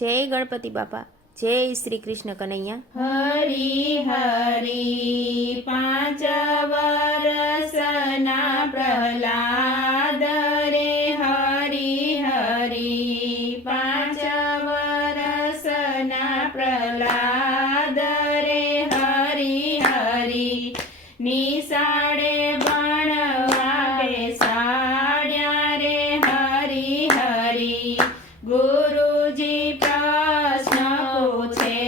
જય ગણપતિ બાપા, જય શ્રી કૃષ્ણ કનૈયા। હરી હરી 5 વર્ષના પ્રહલાદ રે, હરી હરી 5 વર્ષના પ્રહલાદ રે, હરી હરી નિશાળે ભણવા બેસાડ્યા રે, હરી હરી ગુરુજી પ્રશ્ન પૂછે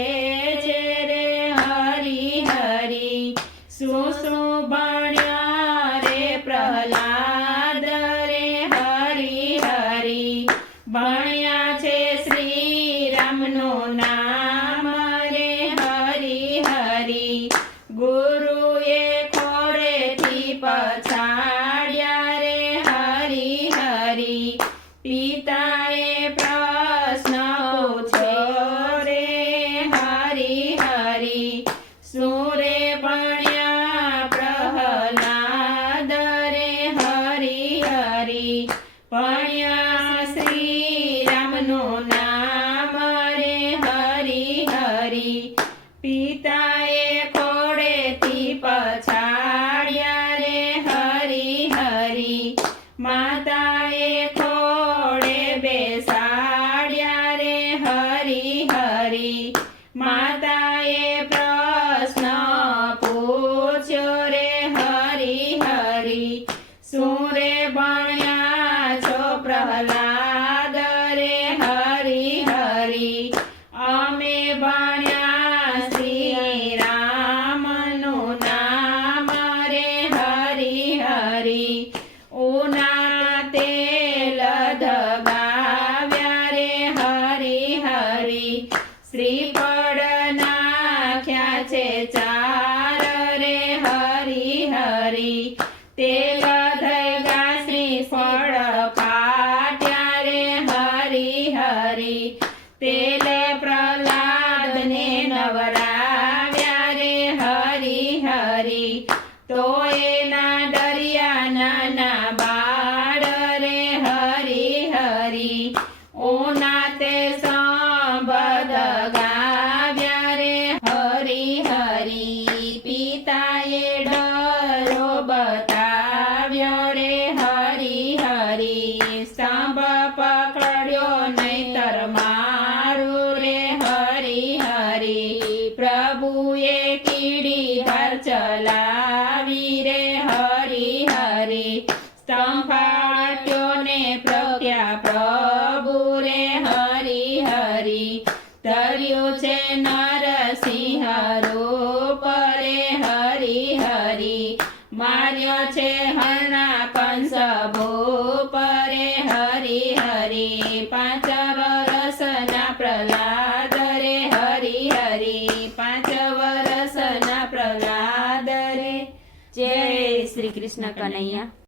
છે રે, હરી હરી શું શું ભણ્યા રે પ્રહલાદ રે, હરી હરી ભણ્યા છે શ્રી રામનું નામ રે, હરી હરી ગુરુએ ખોળેથી પછાડ્યા રે, હરી હરી પિતાએ પ્રશ્ન પૂછ્યો રે, હરી હરી શું રે ભણ્યા પ્રહલાદ રે, હરી હરી ભણ્યા શ્રી રામનું નામ રે, હરી હરી પિતાએ ખોળેથી પછાડ્યા રે, હરી હરી માતાએ ખોળે બેસાડ્યા રે, હરી હરી માતાએ પ્રશ્ન પૂછ્યો રે, હરી હરી શું રે ભણ્યા છો પ્રહલાદ રે, હરી હરી અમે ભણ્યા શ્રી રામનું નામ રે, હરી હરી ઉના તેલ ધગાવ્યા રે, હરી હરી શ્રીફળ નાખ્યા છે 4 રે, હરી હરી તેલ ધગા શ્રીફળ પાટ્યા રે, હરી હરી તેલે પ્રહલાદને નવરાવ્યા રે, હરી હરી તો એના ડરિયા નાના બાળ રે, હરી હરી ઓના તે સંબધ ગાવ્યા રે, હરી હરી પિતાએ ડરો બતાવ્યો રે, હરી હરી સ્તંભ પકડ્યો નહીતર મારું રે, હરી હરી પ્રભુએ કીડી ધાર ચલાવી રે, હરી હરી સ્તંભ ફાટ્યો ને પ્રગ્યા પ્રભુ રે, હરી હરી ધર્યું છે નરસિંહ રૂપ રે, હરી હરી માર્યો છે હરણા કંસ ભૂપ રે, હરી હરી 5 વર્ષના પ્રહલાદ રે, હરી હરી 5 વર્ષના પ્રહલાદ રે, જય શ્રી કૃષ્ણ કનૈયા।